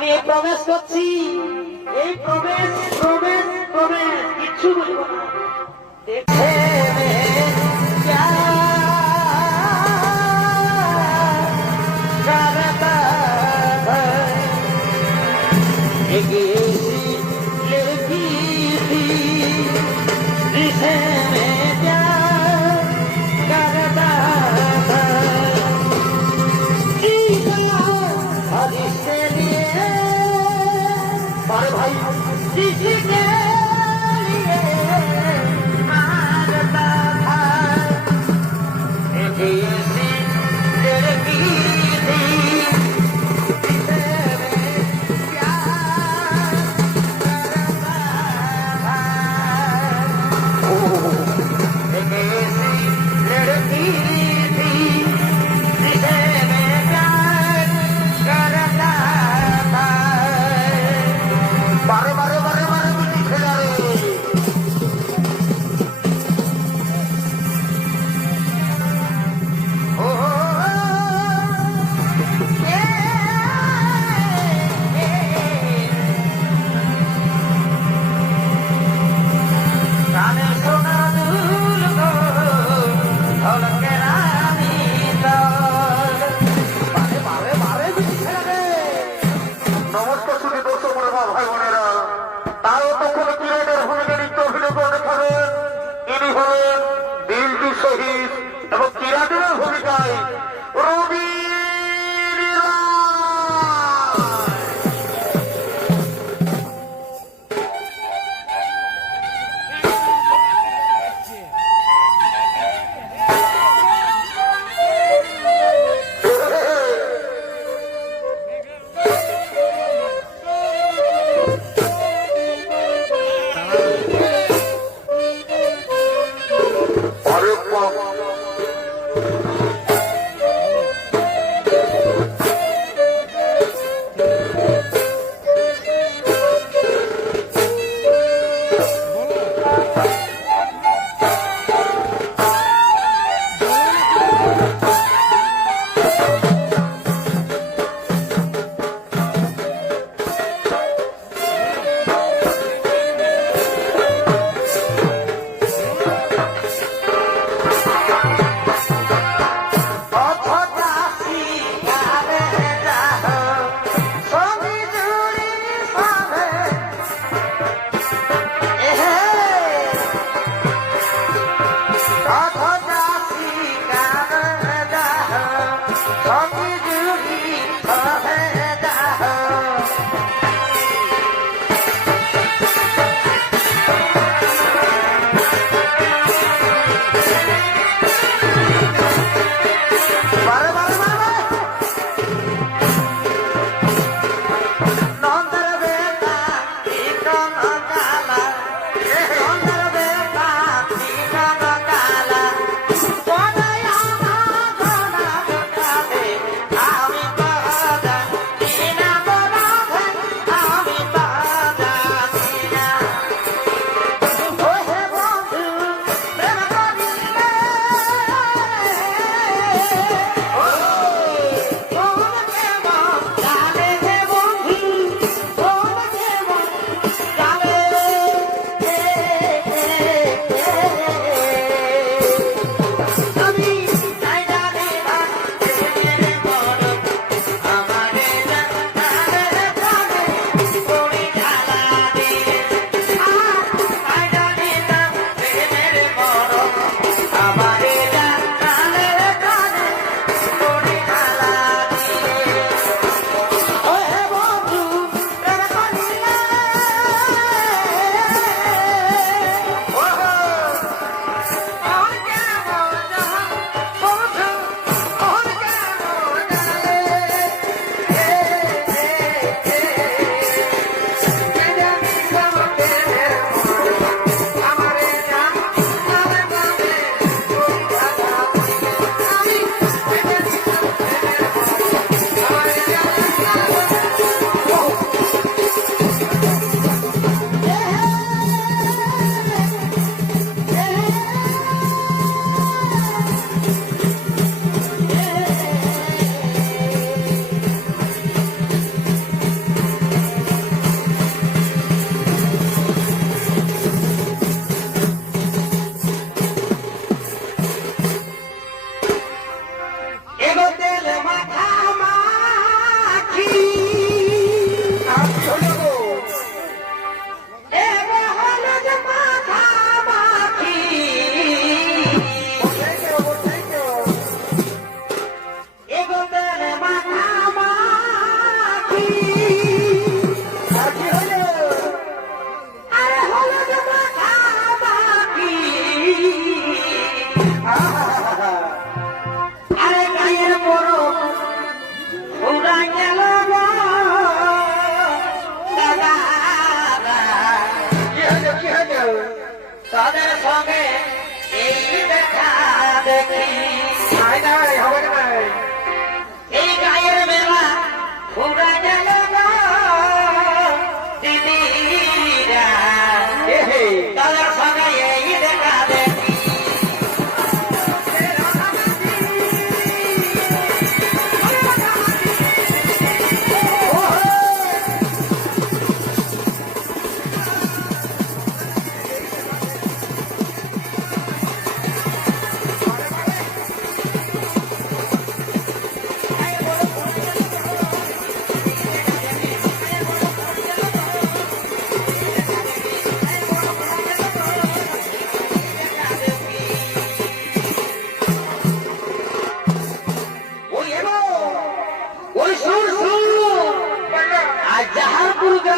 আমি এই প্রবেশ করছি, এই প্রবেশ প্রবেশ প্রবেশ কিচ্ছু বলবো না। দেখে भाई किसी के लिए मारता था एक ऐसी लड़की थी जिसे मैं प्यार करता था। एक ऐसी लड़की थी जिसे मैं प्यार करता था। बारे बारे बारे बारे बुद्धि खेला रे गाने सोना दूल को ढोलक रानी ताल बारे बारे बारे बुद्धि खेला रे। नमस्कार सुधी दर्शक भाई বোনেরা, তাও তখন কিরণের ভূমিকা নৃত্য অভিনয় করে দেখাবেন। ইনি হলেন দিলটি শহীদ এবং কিরাটের ভূমিকায় রবি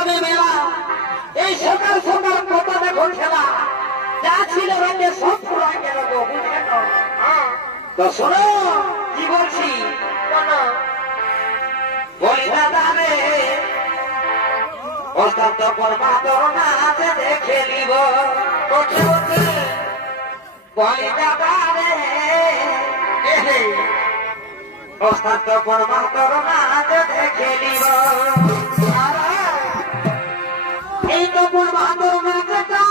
গ্রামে মেলা, এই সকাল সকাল কত দেখো খেলা, যা ছিল রাতে সব পুরাই গেল গো, বুঝলেন তো? তো শোনো কি বলছি, বলি দাদা রে অত্যন্ত পরমাতর নাচে দেখে নিব, বলি দাদা রে অত্যন্ত পরমাতর নাচে দেখে নিব। এই তো পরমাতর নাচটা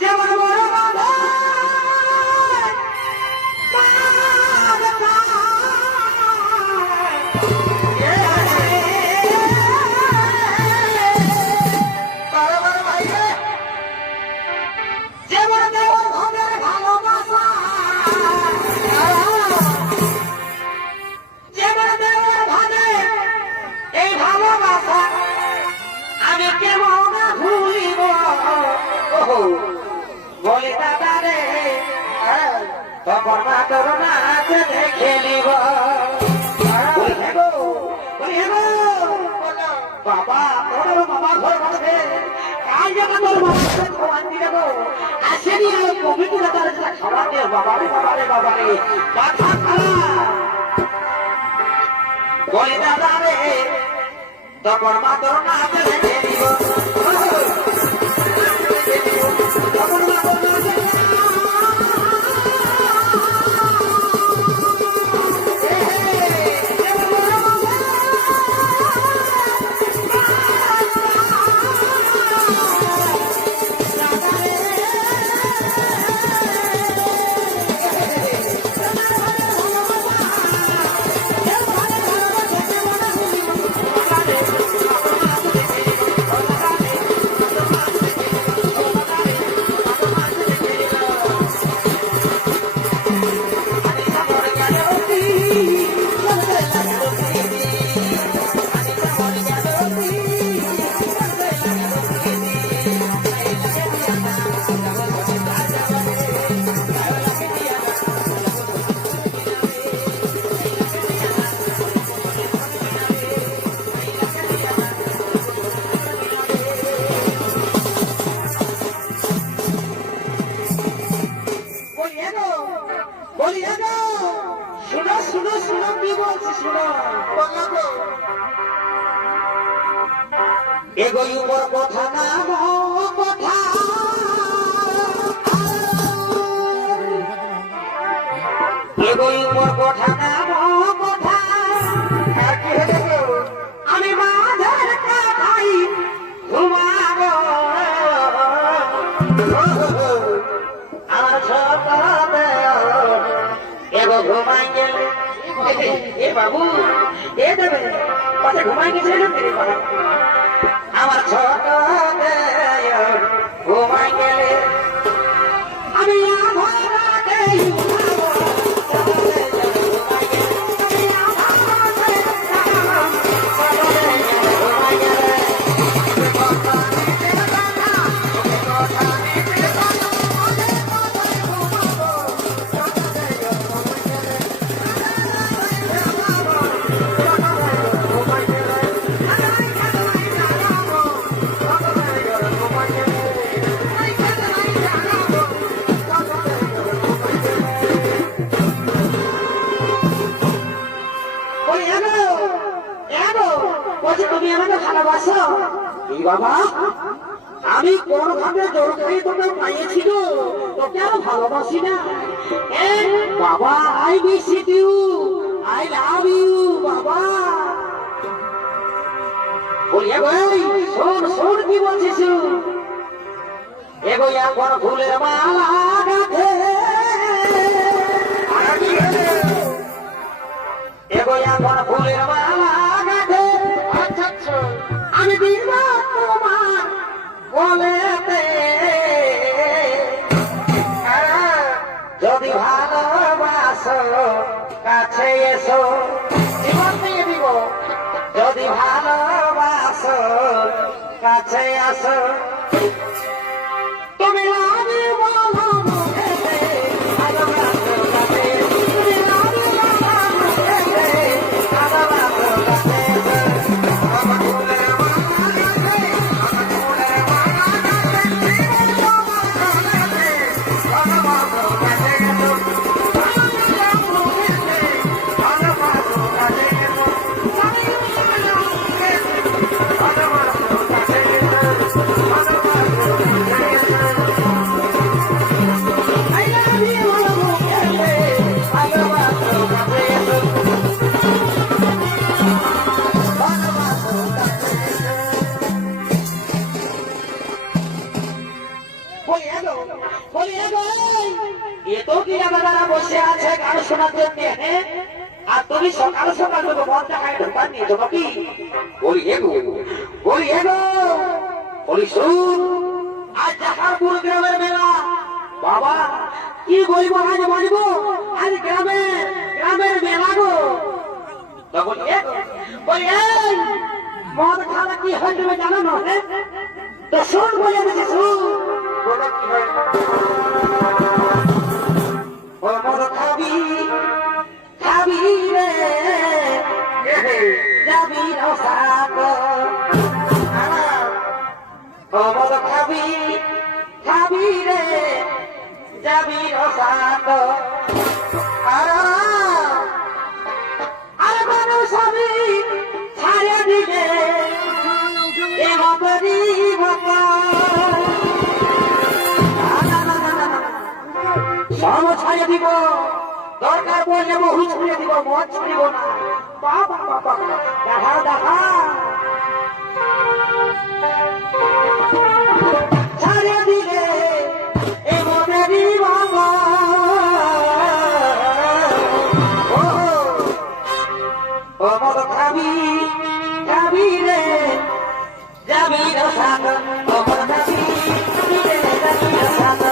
যেমন বড় বাবা বলি দাদা রে তখন মাতর নাচ দেখে নিব। বাবা তোর বাবা ঘর বাড়বে কাল যেন তোর বাবা খাওয়ান দিয়ে দেবো, আসেনি কমিটি খাওয়ান দিয়ে বাবারে বাবারে বাবারে মাথা খারাপ। বলি দাদা রে তখন মাতর নাচ দেখে নিব। এগোই উপর কথা না কথা, এগোই উপর কথা না কথা, আমি মাঝের কাঠাই ঘুমাবো আমার ছোট এগো ঘুমাই গেলে এ বাবু এ দেবে পাশে ঘুমাই গেছে আমার ছোট ঘুমাই গেলে আমি তুমি আমাকে ভালোবাসো? বাবা আমি কোন ভাবে জোর খাই তোকে পাইয়েছিল, তোকে আর ভালোবাসি না। বাবা I miss you, I love you বাবা। বলিয়া ভাই শোন শোন কি বলছিস, এগো এখন ফুলের মালা গাঁথে, এগো এখন ফুলের মালা গাঁথে, আমি দিব তোমার বলেতে, যদি ভালোবাসো কাছে এসো, জীবন দিয়ে দিব, যদি ভালোবাসো কাছে আসো, তুমি আমি বলো এত কি দাদারা বসে আছে গান শোনার জন্য আর তুমি সকাল সকাল দেবো মনটা খাই ঢোকার নিয়ে যাবো কি বলি এগো বলি শুন আজ জাহারপুর গ্রামের মেলা বাবা কি বলবো আজ বলবো আজ গ্রামের মেলা গো তখন বলি মদ খাওয়া কি হয় তুমি জানো না তো শুন বলে দিচ্ছি শুন বলে কি হয় ও মদ খাবি রে যাবি রসাক ও মদ খাবি রে যাবি রসাক আর মানুষ আমি ছাড়িয়ে দিলে সব ছাড়িয়ে দিব দরকার পড়লে বহু ছড়িয়ে দিব মদ ছড়িব না বাবা বাবা দেখা ছাড়িয়ে দিলে এ মদেরই বাবা ও মদ খাবি রে যাবি রসাক ও মদ খাবি রে যাবি রসাক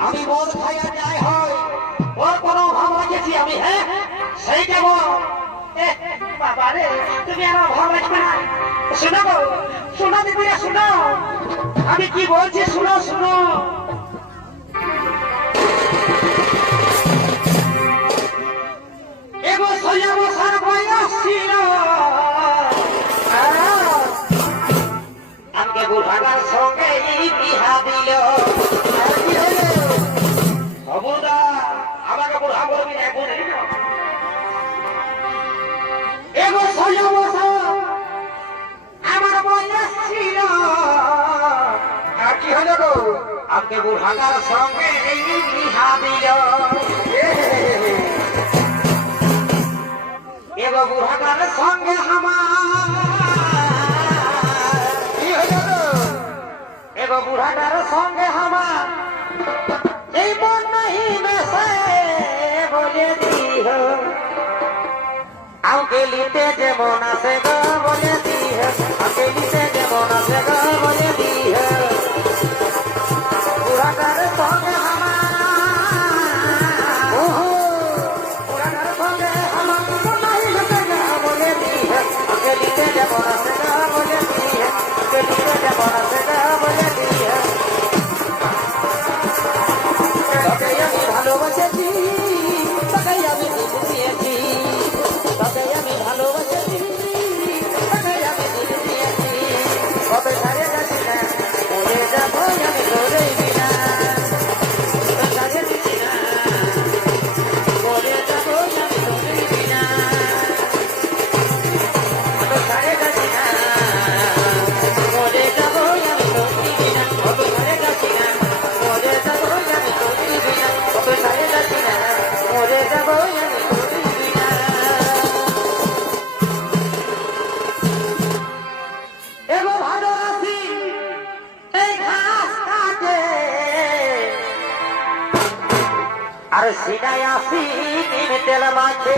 আমি মদ খাইয়া যাই হয় ওর কোনো ভাব রাখেছি আমি হ্যাঁ সেই যাব বাবা রে তুমি আমার ভাব রাখবে না শোনো দিদিরা শোনো আমি কি বলছি শোনো এগো সইয়া বসার বয়স ছিল আমাকে বুঝাবার সঙ্গে বিহা দিল আমাকে বুড়া বলবি এখন এগো সইয়া বসা আমার বয়স ছিল আর কি হলো গো আমাকে বুঝাবার সঙ্গে বিহা দিল এগো বুড়াটার সঙ্গে আমার কি হলো গো এগো বুড়াটার সঙ্গে আমার এই মন নাহি বেসে বলে দিহ আমাকে লিতে যেমন আছে গো বলে দিহ আমাকে লিতে যেমন আছে গো বলে দিহ বুড়াটার সঙ্গে আমার বুড়াটার সঙ্গে আমার মন নাহি বেসে গো বলে দিহ আমাকে লিতে যেমন আছে গো বলে দিহ আমাকে লিতে যেমন আছে গো বলে দিহ তোকে আমি ভালোবাসেছি তোকে আমি দিল দিয়েছি তোকে আমি ভালোবাসেছি তোকে আমি দিল দিয়েছি কবে ছাড়ে যাচ্ছি না মরে যাবো আমি তোরে বিনা ছাড়ে দিচ্ছি না মরে যাবো আমি তোরে বিনা ছাড়ে যাচ্ছি না মরে যাবো আমি তোরে বিনা কবে ছাড়ে যাচ্ছি না মরে যাবো আমি তোরে বিনা কবে ছাড়ে যাচ্ছি না মরে যাবো আমি তোরে বিনা এগো ভালো আছি এই ঘাস কাটে আর সিনাই আসি নিম তেল মাঝে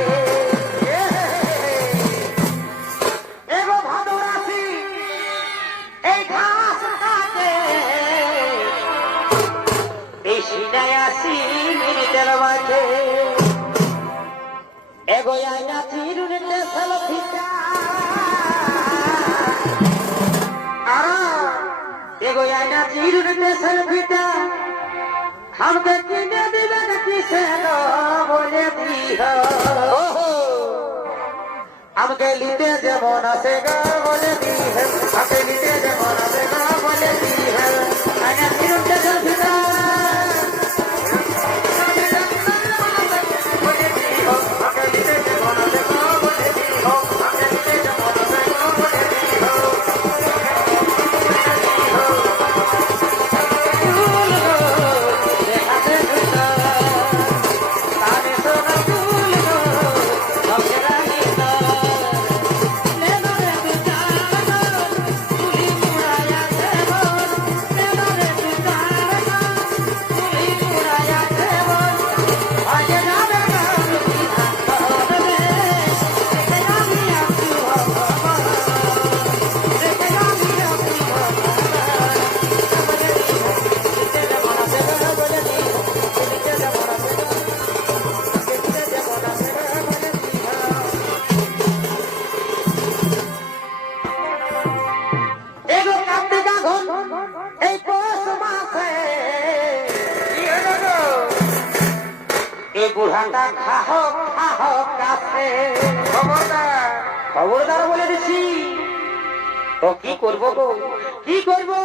এগো ভালো আছি এই ঘাস কাটে এই সিনাই আসি নিম তেল মাঝে এগো আইনা চিরুনিতে সেলফিটা এগো গো আয়না চিরুনিতে সেলফিটা हमके किने दिवे किसे नो बोले दिया हमके लीते जेमन से गो बोले दिया हमके लीते जेमन से गो बोले दिया आना चिरुनिते सेलफिटा हमके लीते जेमन से गो बोले दिया हमके लीते जेमन से गो बोले दिया বুড়াটা খাহো খাহো কাছে খবরদার বলে দিছি তো কি করবো গো কি করবো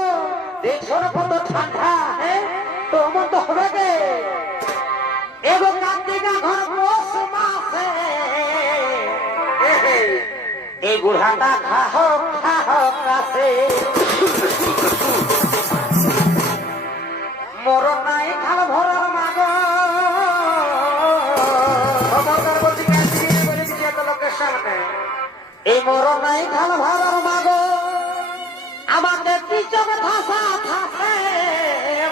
দেখছো না কত ঠান্ডা হ্যাঁ তো অমন তো হবে গে এগো কার্তিকা ঘর পৌষ মাসে এই বুড়াটা খাহো খাহো কাছে মরণ নাই খাল ভরার মাগ এই মরণ নাই খাল ভরার মাগ আমাদের পিছন ভাষা থাকে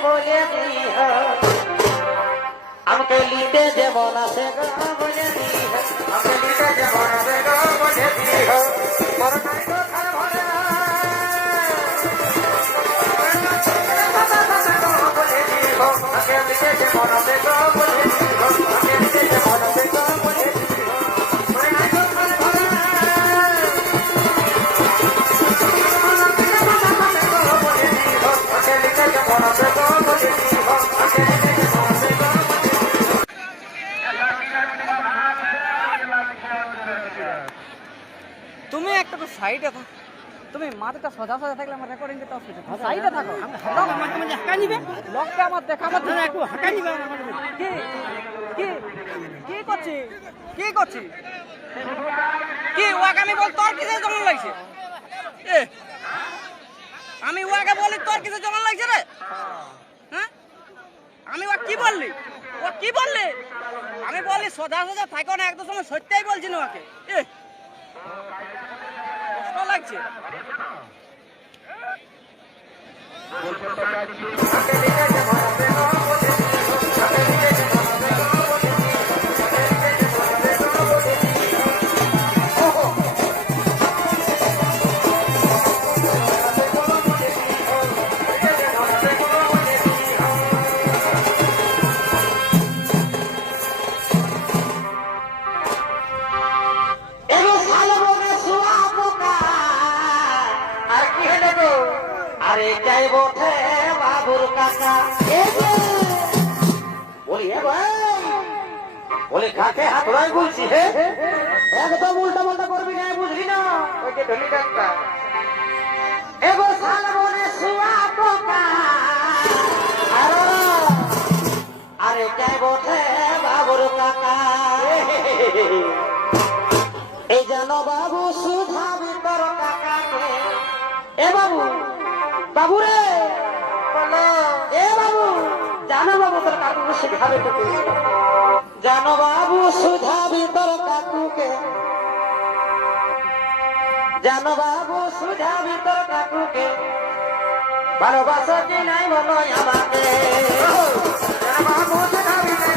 বলে দিহ আমাকে লিতে যেমন আছে গো বলে দিহ আমাকে লিতে যেমন আছে গো বলে দিহ মরণ নাই তো খাল ভরা বলে দিহ আমাকে লিতে যেমন আছে গো বলে দিহ আমাকে লিতে যেমন আছে গো বলে দিহ তুমি একটা তো সাইডে থাকো তুমি মাথাটা সোজা সোজা থাকলে আমার রেকর্ডিং করতে অসুবিধা সাইডে থাকো আমাকে মানে হাঁকা নিবে লোকটা আমার দেখা আমার ধরে একটু হাঁকা নিবে কি কি কি করছি কি করছি কি ওয়াকে আমি বল তোর কিসে জমন লাগছে এ আমি ওয়াকে বলি তোর কিসে জমন লাগছে রে হ্যাঁ আমি ওয়া কি বললি ও কি বললি আমি বলি সোজা সোজা থাকো না একদম সময় সত্যিই বলছি না ওকে এ কষ্ট লাগছে আরে যাই বটে বাবুর কাকা বলি হে ভাই বলি কাকে হাত ধরাই বলছি হে একদম উল্টা পাল্টা করবি না বুঝলি না ওই যে ধনী কাকা এগো শাল বনে শুয়া পোকা আরে যাই বটে বাবুর কাকা এই জানো বাবু সুধা ভিতর কাকাকে এ বাবু বাবু রে এ বাবু জানো বাবু তোর কাকুকে শিখাবে তোকে জানো বাবু সুধা ভিতর কাকুকে জানো বাবু সুধা ভিতর কাকুকে ভালোবাসা কি নাই বলো আমাকে বাবু সুধা ভিতর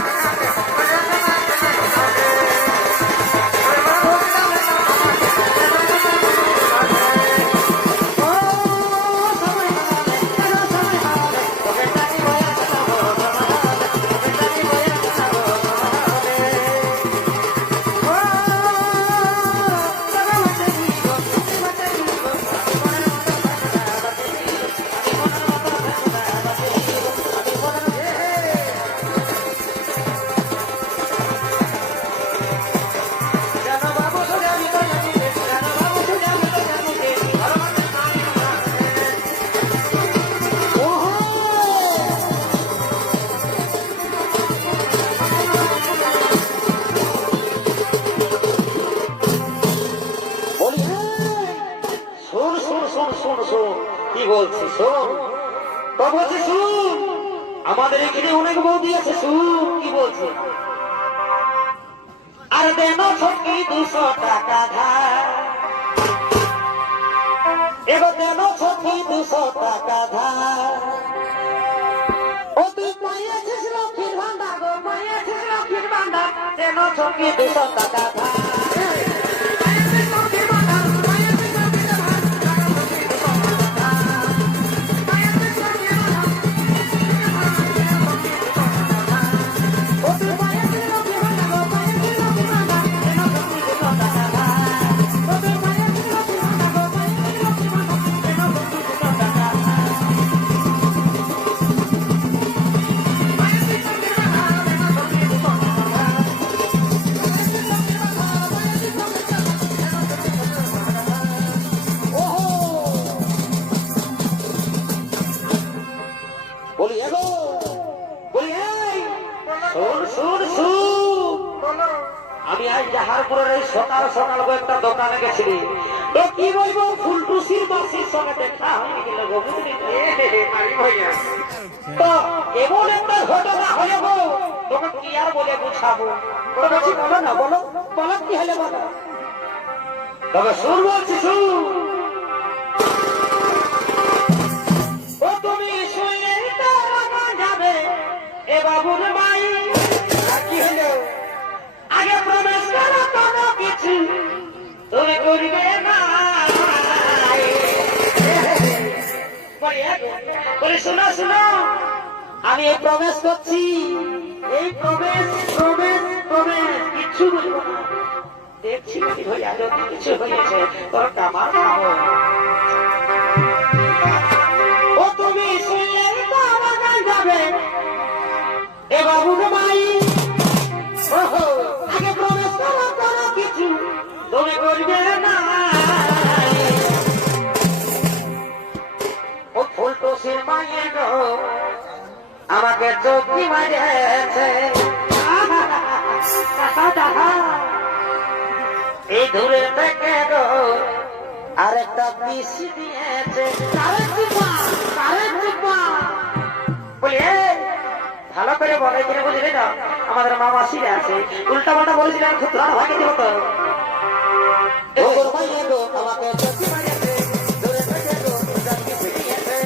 তো বলছে শুন, আমাদের এখানে অনেক বৌদি আছে, শুন কি বলছে। আর দেন ছকি 200 টাকা ধার, এবার দেন ছকি 200 টাকা ধার। ও তুই পাইয়াছিস লক্ষ্মীর ভান্ডার গো, পাইয়াছিস লক্ষ্মীর ভান্ডার, দেন ছকি 200 টাকা ধার। বলি এগো, বলি এই শুন শুন শুন, আমি আজ জাহারপুরের এই সকাল সকাল একটা দোকানে গেছিলি, তো কি বলবো ফুলটুসির মাসির সঙ্গে দেখা হয়ে গেল গো, বুঝলি তো? তো এমন একটা ঘটনা হয়ে গো, তোকে কি আর বলে বুঝাবো? তো বলছি বলো না, বলো বলো কি হলে বলো। তবে শুন বলছি শুন, ও তুমি শুনলে তো রাখা যাবে এ বাবুর মাই। আর কি হলো? আগে প্রবেশ করো কোনো কিছু তুমি করবে না। বলি শোনো শোনো, আমি এই প্রবেশ করছি, এই প্রবেশ প্রবেশ প্রবেশ কিচ্ছু বলবো না। দেখছি কি হইয়া, যদি কিছু হয়েছে তোর কামার খাবো। ও তুমি শুনলে তো আমার গান যাবে এ বাবুর মাই। ওহো, আগে প্রবেশ করো কোনো কিছু তুমি করবে না। ও ফুলটুসির মায়ের গো, আমাকে চোখি মারিয়েছে, এই দূরে থেকে গো আরেকটা পিসি দিয়েছে। বলি ভালো করে বলে কিনে বুঝলি না, আমাদের মা মাসিরা আছে, উল্টা পাল্টা বলেছিলেন খুব ধরা ভাগে দিব তো। আমাকে চোখি মারিয়েছে, দূরে থেকে গো চোখি ফিরিয়েছে।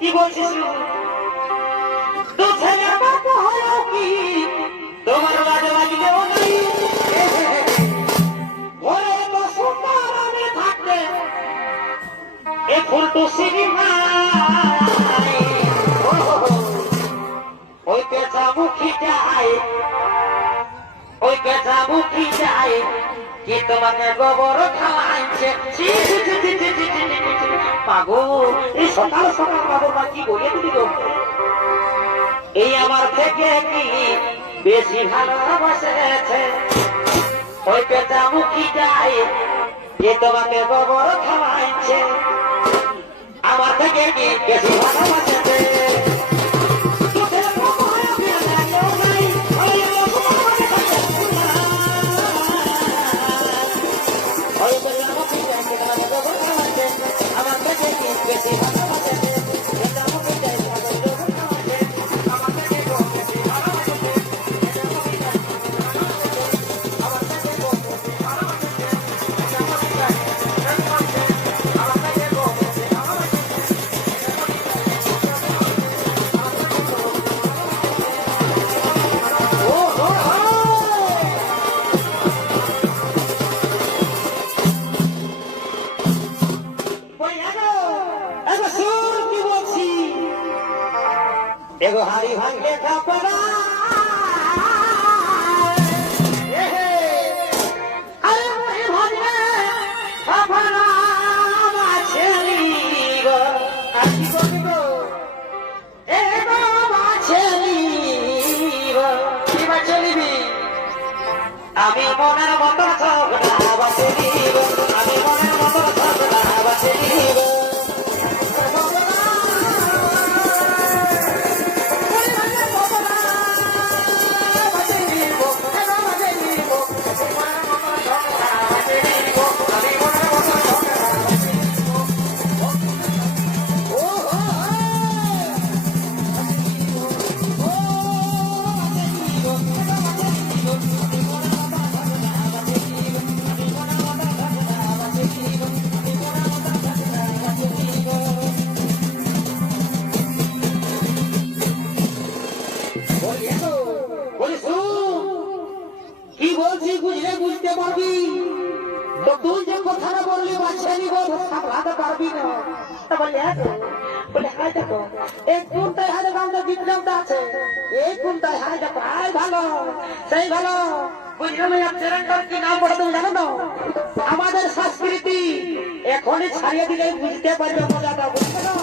কি বলছিস? তো ছেলে বাপ হলো কি তোমার বাজে লাগিলেও নেই। ঘরে তো সুন্দর আমি থাকতে এ ফুলটুসি ওই পেঁচা মুখী যায়, ওই পেঁচা মুখী যায় কি তোমাকে গোবর খাওয়াইছে। পাগল, এই সকাল সকাল বাবুরা কি বলে দিলি তো? এই আমার থেকে কি বেশি ভালোবাসেছে ওই পেঁচা মুখী যায় যে তোমাকে গোবর খাওয়াইছে, আমার থেকে কি বেশি ভালোবাসেছে? আমার খপরা আরে মনে ভাবে খপরা মাছেলি গো আকি গো এ গো মাছেলি গো কি মাছেলিবি আমি মনের মতো ঝগড়া বাছেলি গো আমি মনের মতো ঝগড়া বাছেলি গো কি বলছি বুঝলে বুঝতে পারবি তো তুই যে কথাটা বললি বাচ্চা নিব সামলাতে পারবি না তা বলি বলে হাই দেখো এই কোনটাই হারে গামটা বিপ্লবটা আছে এই কোনটাই হারে দেখো আই ভালো সেই ভালো বুঝলে না চ্যানেলটার কি নাম বলে তুমি জানো না আমাদের সংস্কৃতি এখনই ছাড়িয়ে দিলে বুঝতে পারবে মজাটা বুঝতে না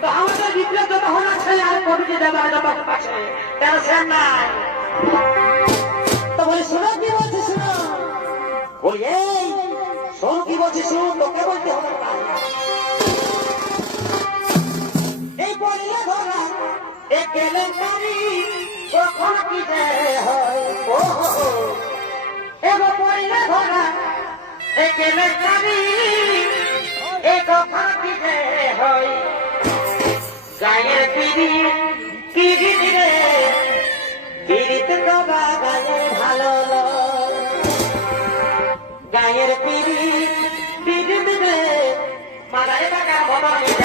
তো আমাদের বিপ্লব যত হওয়ার আছে আর কবিটি দেওয়া যত আছে টেনশন নাই তো বলি শোনো কি বলছি শোনো বলি এই শোন কি বলছি শুন তোকে বলতে হবে এই বলিলে ধরা এ কেলেঙ্কারি কখন কি যে হয় ও এগো বলিলে ধরা এ কেলেঙ্কারি এ কখন কি যে হয় গায়ের পিড়ি পিড়ি রে পিড়িতে বাবা গায়ে ভালো গায়ের পিড়ি পিড়ি রে মারায় টাকা বদলে